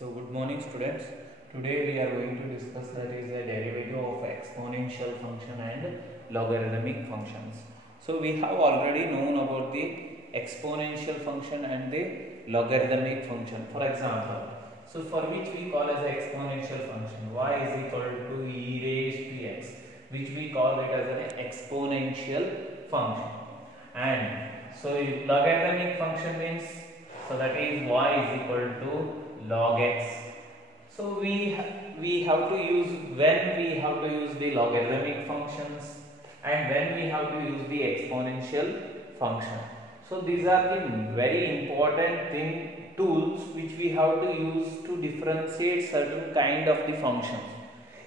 So good morning students. Today we are going to discuss that is a derivative of exponential function and logarithmic functions. So we have already known about the exponential function and the logarithmic function. For example, so for which we call as exponential function, y is equal to e raised to x, which we call it as an exponential function. And so logarithmic function means, so that is y is equal to log x. So we have to use, when we have to use the logarithmic functions and when we have to use the exponential function. So these are the very important tools which we have to use to differentiate certain kind of the functions.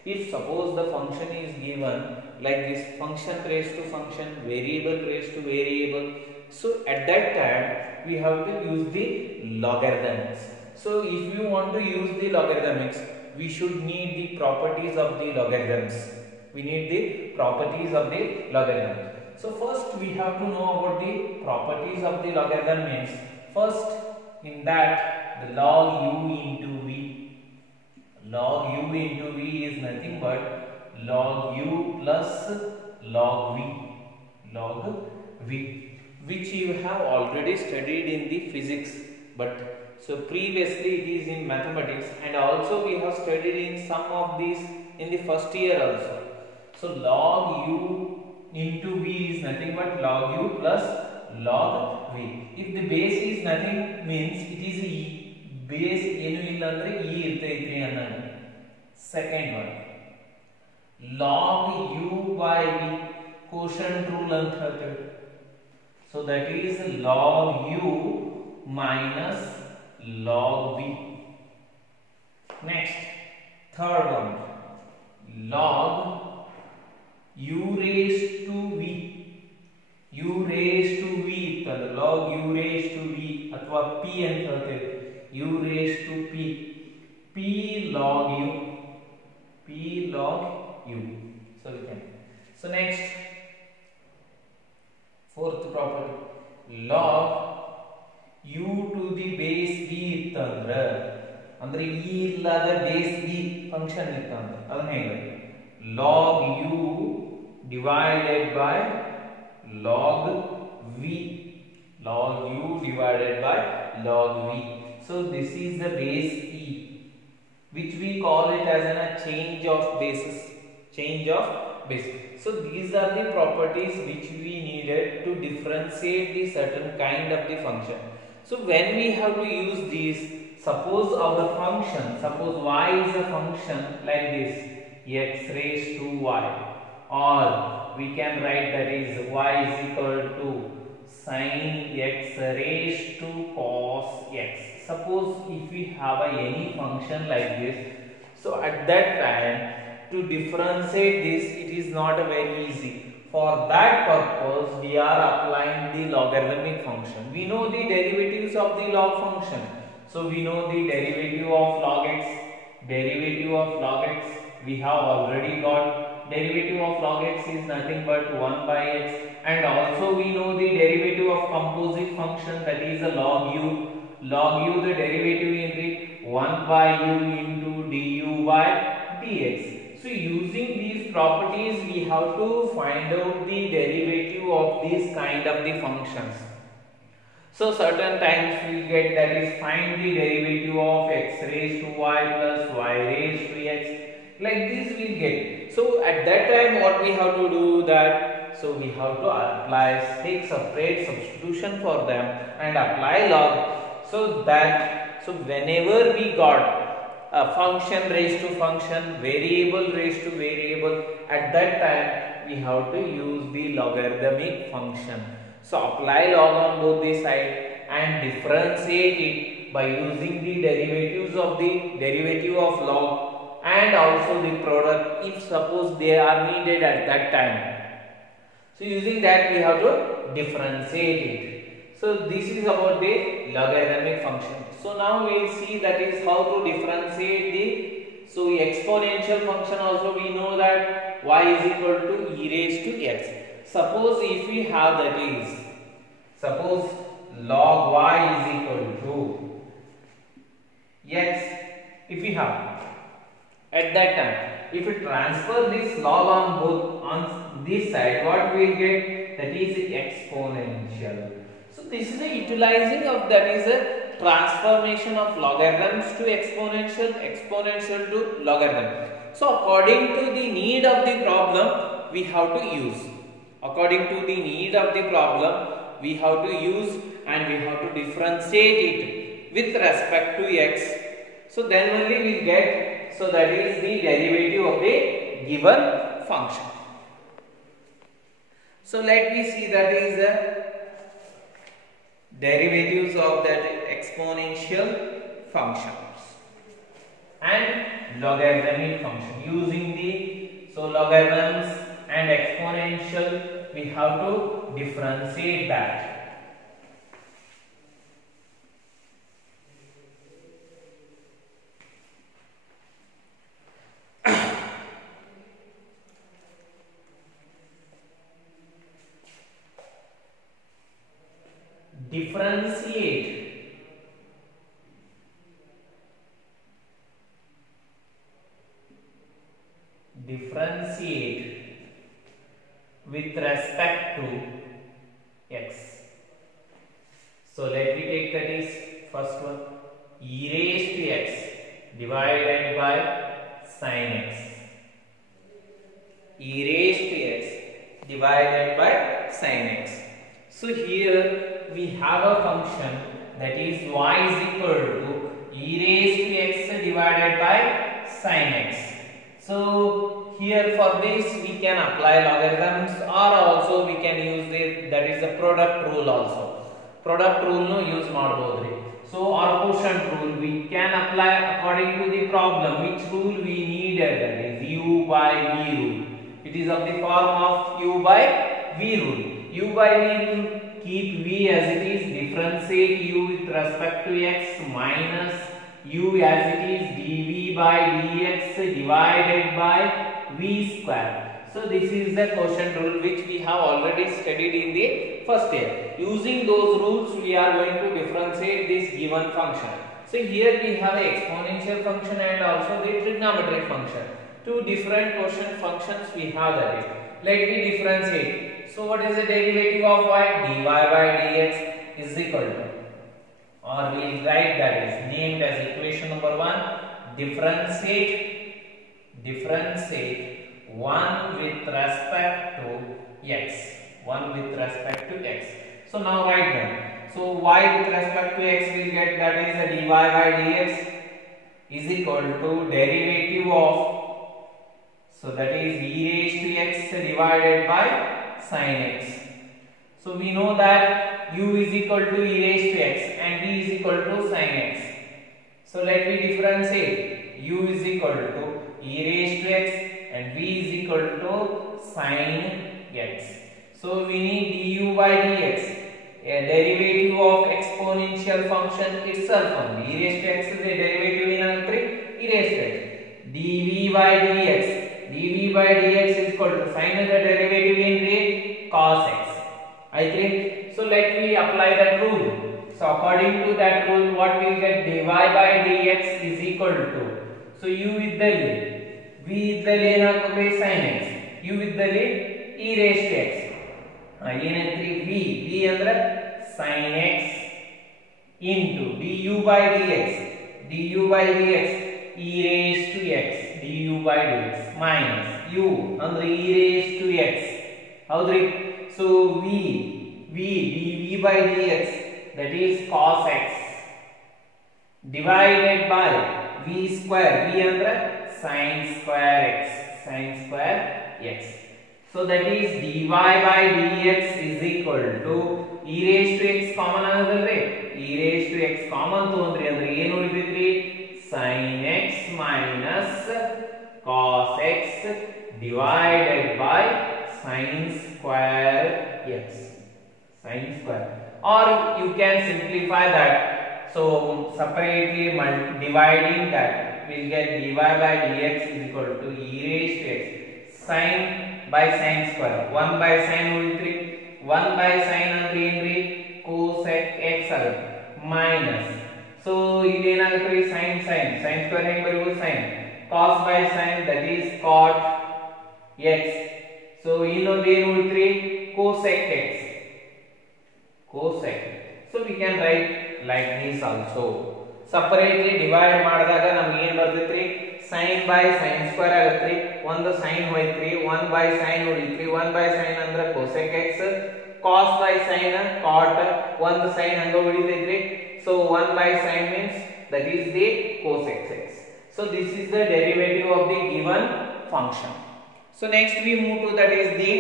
If suppose the function is given like this, function raised to function, variable raised to variable, so at that time we have to use the logarithms. So if you want to use the logarithmics, we should need the properties of the logarithms. We need the properties of the logarithm. So first we have to know about the properties of the logarithm means, first in that the log u into v. Log u into v is nothing but log u plus log v. Log v, which you have already studied in the physics, but so previously it is in mathematics, and also we have studied in some of these in the first year also. So log u into v is nothing but log u plus log v. If the base is nothing, means it is e. Base enu illa andre e irtaitri annanu. Second one, log u by v, quotient rule anta ಹೇಳ್ತೇವೆ. So that is log u minus log v. Next, third one, log u raised to v. u raised to v ittalla, log u raised to v athwa p anta ಹೇಳ್ತೇವೆ. u raised to p, p log u, p log u. So we can. So next, fourth property, log u to the base v ಇತ್ತಂದ್ರೆ, ಅಂದ್ರೆ e ಇಲ್ಲದ base v function ಇತ್ತಂದ್ರೆ ಅದನ್ನ ಹೇಗೆ, log u divided by log v. log u divided by log v. So this is the base e, which we call it as a change of basis. Change of basis. So these are the properties which we needed to differentiate the certain kind of the function. So when we have to use these, suppose our function, suppose y is a function like this, x raised to y, or we can write that is y is equal to sin x raised to cos x. Suppose if we have any function like this, so at that time to differentiate this, it is not very easy. For that purpose we are applying the logarithmic function. We know the derivatives of the log function. So we know the derivative of log x, derivative of log x we have already got. Derivative of log x is nothing but 1 by x, and also we know the derivative of composite function, that is a log u. Log u, the derivative in the 1 by u into du by dx. So using these properties we have to find out the derivative of these kind of the functions. So certain times we get, that is find the derivative of x raised to y plus y raised to x, like this we get. So at that time what we have to do, that so we have to apply, take separate substitution for them and apply log, so that so whenever we got a function raised to function, variable raised to variable, at that time we have to use the logarithmic function. So apply log on both the sides and differentiate it by using the derivatives of the derivative of log and also the product, if suppose they are needed at that time. So using that we have to differentiate it. So this is about the logarithmic function. So now we will see that is how to differentiate the, so exponential function also we know that y is equal to e raised to x. Suppose if we have, that is, suppose log y is equal to x if we have at that time, if we transfer this log on both on this side, what we will get, that is exponential. So this is a utilizing of, that is a transformation of logarithms to exponential, exponential to logarithm. So according to the need of the problem, we have to use. According to the need of the problem, we have to use, and we have to differentiate it with respect to x. So then only we will get, so that is the derivative of the given function. So let me see, that is the derivatives of that exponential functions and logarithmic function. Using the, so logarithms and exponential, we have to differentiate that. Differentiate with respect to x. So let me take, that is first one, e raised to x divided by sin x. E raised to x divided by sin x. So here we have a function, that is y is equal to e raised to x divided by sin x. So here for this we can apply logarithms, or also we can use the, that is the product rule also. Product rule no use ಮಾಡಬಹುದ್ರಿ. So or quotient rule we can apply according to the problem. Which rule we needed, that is u by v rule. It is of the form of u by v rule. U by v rule, keep v as it is, differentiate u with respect to x minus u as it is dv by dx divided by v square. So this is the quotient rule which we have already studied in the first year. Using those rules we are going to differentiate this given function. So here we have an exponential function and also the trigonometric function. Two different quotient functions we have, that is. Let me differentiate. So what is the derivative of y? dy by dx is equal to, or we will write, that is named as equation number 1, differentiate 1 with respect to x, 1 with respect to x. So now write them. So y with respect to x will get, that is a dy by dx is equal to derivative of, so that is e raised to x divided by sin x. So we know that u is equal to e raised to x and v is equal to sin x. So let me differentiate. U is equal to e raised to x and v is equal to sin x. So we need du by dx, a derivative of exponential function itself only. E raised to x is a derivative in e raised to x. dv by dx is equal to sin is a derivative in cos x. I think so. Let me apply that rule. So according to that rule, what we will get, dy by dx is equal to, so u with the lead, v with the lead sin x, u with the lead e raised to x. ಏನಂತ್ರಿ v ಅಂದ್ರೆ sin x into du by dx e raised to x du by dx minus u ಅಂದ್ರೆ e raised to x. ಹೌದ್ರಿ? So v dv by dx, that is cos x divided by v square, v andre sin square x. So that is dy by dx is equal to e raised to x common ಆಗದಲ್ರಿ, e raised to x common ತಗೊಂಡ್ರಿ ಅಂದ್ರೆ ಏನು ಉಳಿತೈತ್ರಿ, sin x minus cos x divided by sin square x. Or you can simplify that. So separately dividing that, we will get dy by dx is equal to e raised to x sin by sin square, 1 by sin ಉಳಿತ್ರಿ, 1 by sin ಅಂದ್ರೆ ಏನ್ರಿ cos x ಆಗುತ್ತೆ minus. So ಇಲ್ಲಿ ಏನಾಗುತ್ತೆ sin sin square ಹೆಂಗ್ ಬರೆಯುವುದು sin cos by sin that is cot x. So ಇನ್ನೊಂದು ಏನು ಉಳಿತ್ರಿ cosec x cosec. so we can write like this also. separately divide ಮಾಡಿದಾಗ ನಮಗೆ ಏನು ಬರ್ತೈತ್ರಿ sin by sin ಸ್ಕ್ವೇರ್ ಆಗುತ್ತ್ರಿ. ಒಂದು sin ಹೋಯ್ತ್ರಿ 1 by sin ಉಳಿತ್ರಿ 1 by sin ಅಂದ್ರೆ cosec x cos by sin cot ಒಂದು sin ಹಂಗ ಉಳಿತೈತ್ರಿ. so 1 by sin means that is the cosec x. so this is the derivative of the given function. so next we move to that is the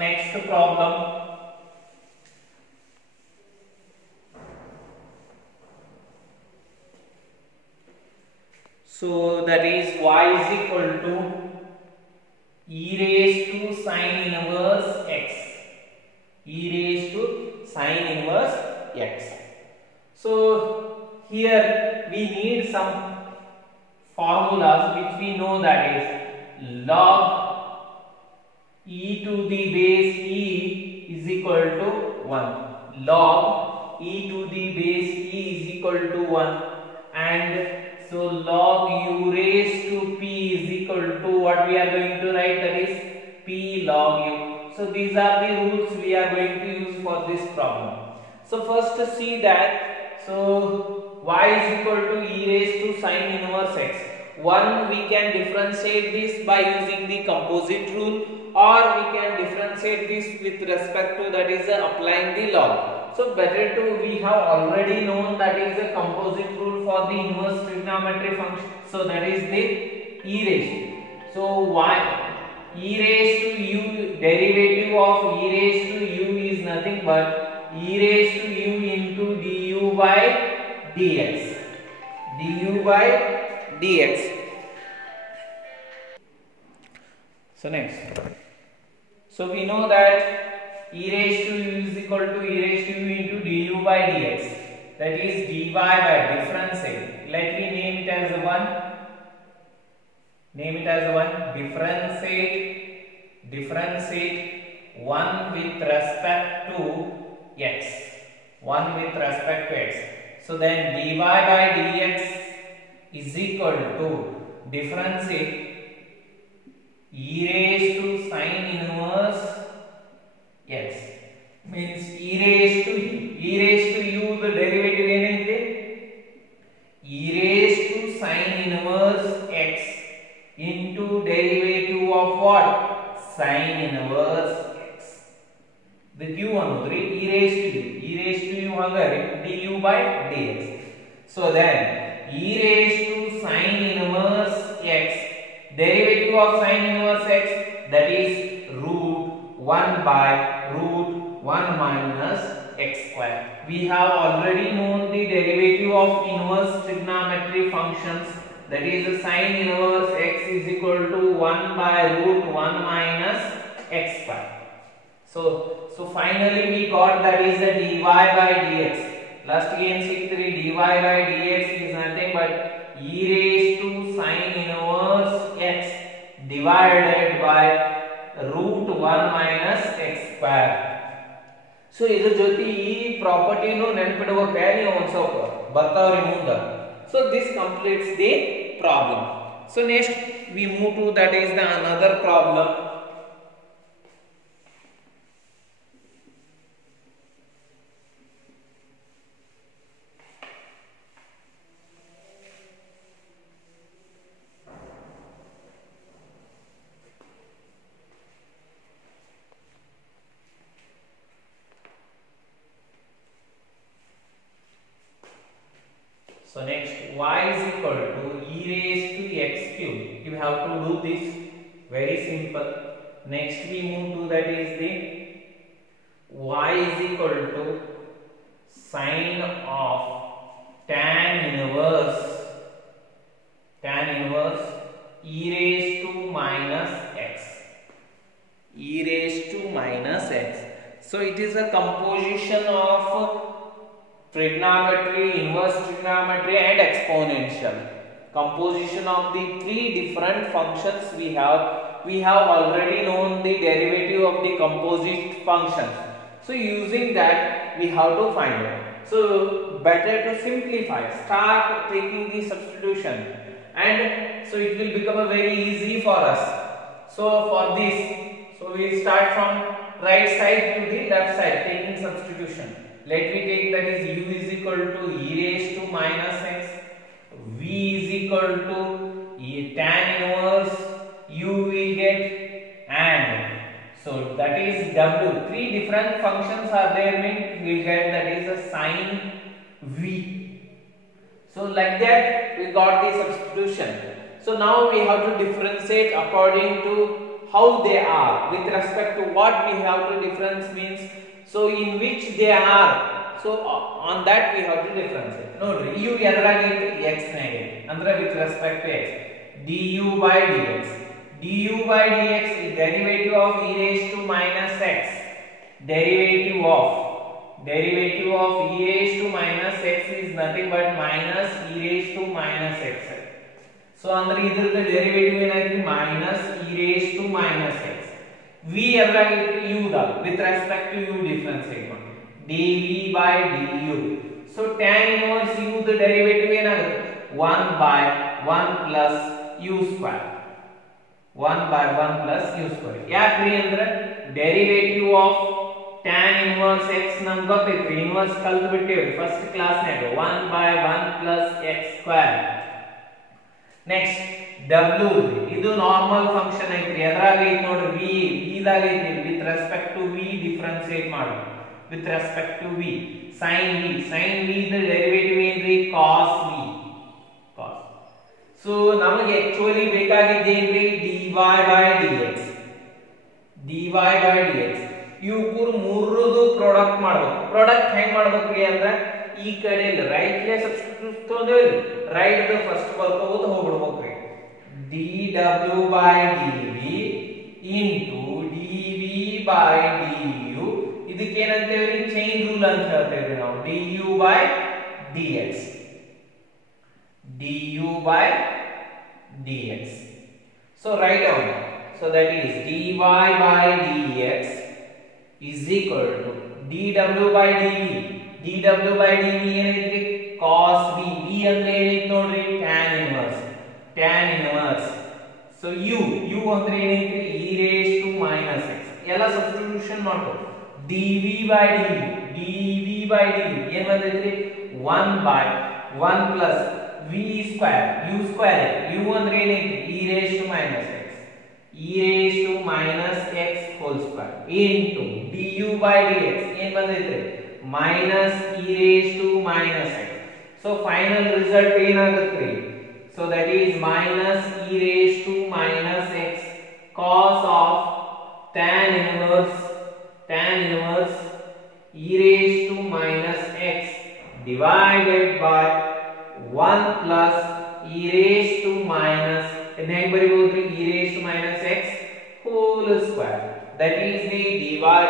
next problem. so that is y is equal to e raised to sin inverse x. e raised to sin inverse x. so here we need some formulas which we know, that is log e to the base e is equal to 1. log e to the base e is equal to 1, and so log u raised to p is equal to what we are going to write, that is p log u. so these are the rules we are going to use for this problem. so first see that, so y is equal to e raised to sin inverse x. One, we can differentiate this by using the composite rule, or we can differentiate this with respect to, that is applying the log. so better to, we have already known that is the composite rule for the inverse trigonometry function. so that is the e raised. so y e raised to u, derivative of e raised to u is nothing but e raised to u into du by dx. du by dx. so next, so we know that e raised to u is equal to e raised to u into du by dx, that is dy by differentiate. let me name it as 1, name it as 1, differentiate 1 with respect to x, 1 with respect to x. so then dy by dx is equal to differentiate e raised to sin inverse x, means e raised to u. e raised to u the derivative ಏನೈತೆ e raised to sin inverse x into derivative of what, sin inverse x. the u ಅನ್ನೋದ್ರಿ e raised to u, e raised to u ಹಂಗಾರೆ du by dx. so then e raised to sin inverse x, derivative of sin inverse x, that is root 1 by root 1 minus x square. we have already known the derivative of inverse trigonometry functions, that is sin inverse x is equal to 1 by root 1 minus x square. so finally we got that is the dy by dx. last again see dy by dx is nothing but e raised to sin inverse x divided by root 1 minus x square. so ಇದ್ರ ಜೊತೆ ಈ ಪ್ರಾಪರ್ಟಿನೂ ನೆನಪಿಡಬೇಕು, ನೀವು ಒಂದು ಸ್ವಲ್ಪ ಬರ್ತಾವ್ರಿ ಮುಂದೆ. so this completes the problem. so next we move to that is the another problem. So next, y is equal to e raised to x cube. You have to do this, very simple. Next we move to that is the y is equal to sine of tan inverse e raised to minus x. E raised to minus x. So it is a composition of trigonometry, inverse trigonometry and exponential. Composition of the three different functions we have we have already known the derivative of the composite functions. So using that we have to find it. So better to simplify, start taking the substitution, and so it will become a very easy for us. So for this, so we will start from right side to the left side taking substitution. Let me take that is u is equal to e raised to minus x, v is equal to tan inverse u we get, and so that is w. Three different functions are there, means we get that is a sine v. So like that we got the substitution. So now we have to differentiate according to how they are with respect to what we have to difference means. So in which they are, so on that we have to differentiate. Nodri u edragite x nage andre with respect to x, du by dx. Du by dx is derivative of e raised to minus x. Derivative of e raised to minus x is nothing but minus e raised to minus x. So andre idrada derivative enaitri minus e raised to minus x. V edragite u da with respect to u differentiate ಮಾಡಿ dv by du. So tan inverse u the derivative ಏನಾಗುತ್ತೆ 1 by 1 plus u square. 1 by 1 plus u square. ಯಾಕ್ರಿ ಅಂದ್ರೆ derivative of tan inverse x ನಮಗೆ ಗೊತ್ತೈತ್ರಿ, inverse ಕಲ್ತು ಬಿಟ್ಟಿವಿ first class ನಾಗ 1 by 1 plus x square. Next w ಇದು normal function ಐತ್ರಿ, ಎದ್ರಾಗ ಐತಿ ನೋಡ್ರಿ v ದಾಗ ಐತಿ, with respect to v differentiate ಮಾಡಿ with respect to v. Sin v the derivative ಏನ್ರಿ cos v. So ನಮಗೆ actually ಬೇಕಾಗಿದ್ದು ಏನ್ರಿ dy by dx. ಇವು ಮೂರದು ಪ್ರಾಡಕ್ಟ್ ಮಾಡಬೇಕು. ಪ್ರಾಡಕ್ಟ್ ಹೆಂಗ್ ಮಾಡಬೇಕ್ರಿ ಅಂದ್ರೆ ಈ ಕಡೆ ರೈಟ್ ಲೇ ಸಬ್ಸ್ಟಿಟ್ಯೂಟ್ ತಗೊಂಡ್ರಿ, ರೈಟ್ ದ ಫಸ್ಟ್ ಬರ್ಕೋದು ಹೋಗ್ಬಿಡ್ಬೇಕ್ರಿ. dw by dv into dv by du. ಇದಕ್ಕೆ ಏನಂತೇವ್ರಿ ಚೈನ್ ರೂಲ್ ಅಂತ ಹೇಳ್ತೇವ್ರಿ ನಾವು. du by dx. So write down. So that is dy by dx is equal to dw by dv. dw by dv ಏನೈತ್ರಿ cos v. v ಅಂದ್ರೆ ಏನೈತಿ ನೋಡ್ರಿ tan inverse. So u ಅಂದ್ರೆ ಏನೈತ್ರಿ e raised to minus x. ಎಲ್ಲ substitution ಮಾಡ್ಕೊ. dv by du ಏನ್ ಬಂದೈತ್ರಿ 1 by 1 plus v square u square. u ಅಂದ್ರೆ ಏನೈತಿ e raised to minus x whole square into du by dx ಏನ್ ಬಂದೈತ್ರಿ minus e raised to minus x. So final result ಏನಾಗುತ್ತ್ರಿ? So that is minus e raised to minus x cos of tan inverse e raised to minus x divided by 1 plus e raised to minus e raised to minus x whole square. That is the dy by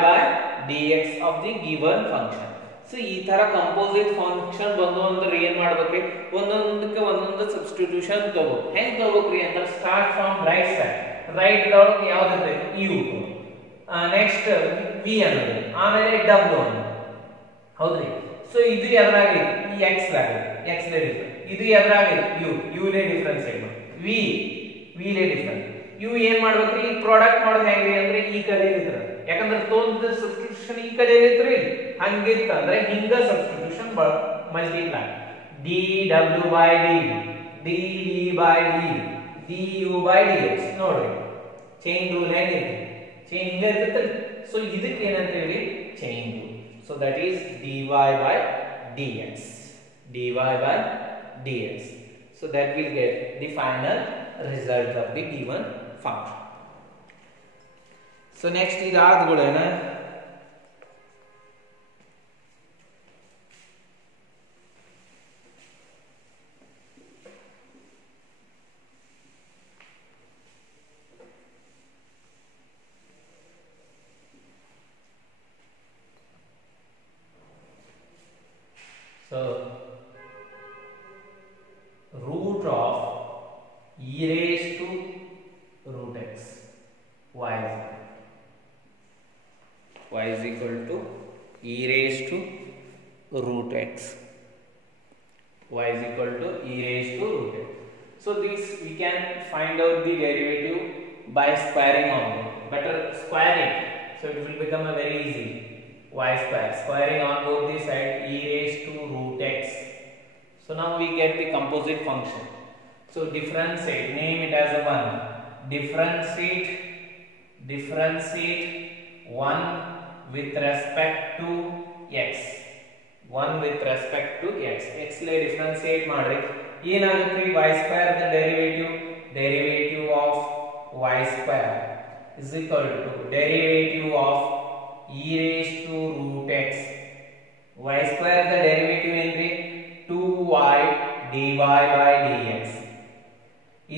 dx of the given function. So ಈ ತರ composite function ಬಂದು ಅಂದ್ರೆ ಏನ್ ಮಾಡ್ಬೇಕ್ರಿ, ಒಂದೊಂದಕ್ಕೆ ಒಂದೊಂದು substitution ತಗೋಬೇಕು. ಹೆಂಗ್ ತಗೋಬೇಕ್ರಿ ಅಂತ start from right side. Right ಒಳಗೆ ಯಾವ್ದು ಇರ್ತೈತಿ u, ನೆಕ್ಸ್ಟ್ v ಅನ್ನೋದು, ಆಮೇಲೆ w ಅನ್ನೋದು, ಹೌದ್ರಿ. ಸೊ ಇದು ಎದ್ರಾಗೈತಿ ಈ x ದಾಗ ಲೇ ಡಿಫರೆನ್ಸ್, ಇದು ಎದ್ರಾಗೈತಿ u ಲೇ ಡಿಫರೆನ್ಸ್ ಏನು v ಲೇ ಡಿಫರೆನ್ಸ್. u ಏನ್ ಮಾಡ್ಬೇಕ್ರಿ ಈ ಪ್ರಾಡಕ್ಟ್ ಮಾಡೋದು ಹೆಂಗ್ರಿ ಅಂದ್ರೆ ಈ ಕಡೆ ಇದ್ರ, ಯಾಕಂದ್ರೆ ತೋಂದ ಸಬ್ಸ್ಟಿಟ್ಯೂಷನ್ ಈ ಕಡೆ ಇದ್ರಿ, ಹಂಗಿತ್ತ ಅಂದ್ರೆ ಹಿಂಗ substitution multiply dw by dv, dv by dv, du by dx. ನೋಡ್ರಿ ಚೈನ್ ರೂಲ್ ಹೆಂಗೈತಿ, ಚೈನ್ ಹಿಂಗ ಇರ್ತೈತಿ. ಸೊ ಇದಕ್ಕೆ ಏನಂತೇಳಿ chain rule. So that is dy by dx. So that will get the final result of the given function. So next ಇದಾದ್ಗಳೇನ So root of e raised to root x. e raised to root x. Y is equal to e raised to root x. So this we can find out the derivative by squaring on both. Better square it, so it will become a very easy. Y square, squaring on both the side, e raised to root x. So now we get the composite function. So differentiate, name it as a 1. Differentiate 1 with respect to x. 1 with respect to x. X le differentiate madre ಏನಾಗುತ್ತೆ y square the derivative of y square is equal to derivative of e raised to root x. Y square the derivative ಏನ್ರಿ 2y dy by dx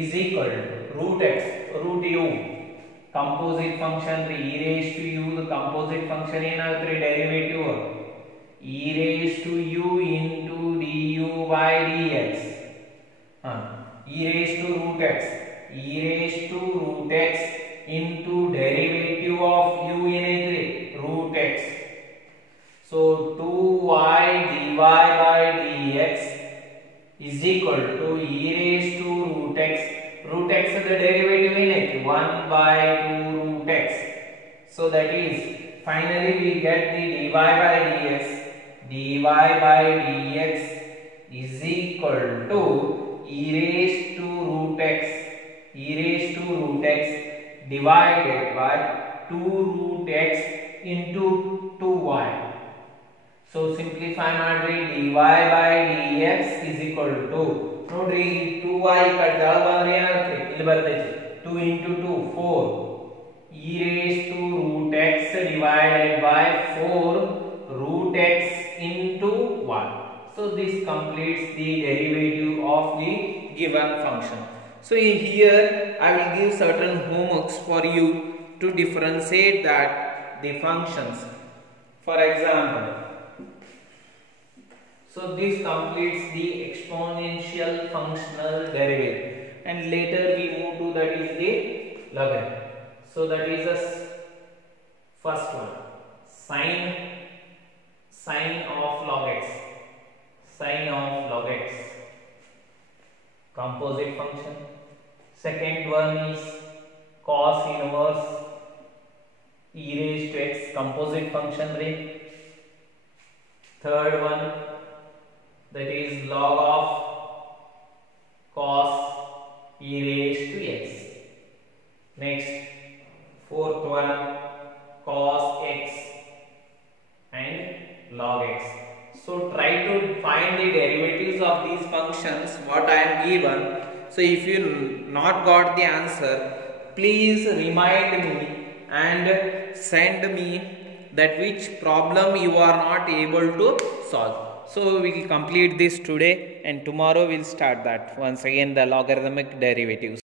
is equal to root x, root u, composite function e raised to u, the composite function ಏನಾಗುತ್ತೆ derivative e raised to u into du by dx. E raised to root x, e raised to root x into derivative of u ಏನಾಯ್ತು root x. So 2y dy by dx is equal to e raised to root x. Root x the derivative ಏನಾಯ್ತು 1 by 2 root x. So that is finally we get the dy by dx. dy by dx is equal to e raised to root x divided by 2 root x into 2y. So simplify madri dy by dx is equal to nodri 2y kadal bandre enagutte illi bartೈತೆ 2 into 2 4 e raised to root x divided by 4 root x into 1. So this completes the derivative of the given function. So here I will give certain homeworks for you to differentiate that the functions. For example, so this completes the exponential functional derivative, and later we move to that is the logarithm. So that is the first one, sine of log x. Sine of log x, composite function. Second one is cos inverse e raised to x, composite function. Third one, that is log of cos e raised to x. Next, fourth one, cos x and log x. So try to find the derivatives of these functions what I am given. So if you not got the answer, please remind me and send me that which problem you are not able to solve. So we will complete this today, and tomorrow we will start that once again the logarithmic derivatives.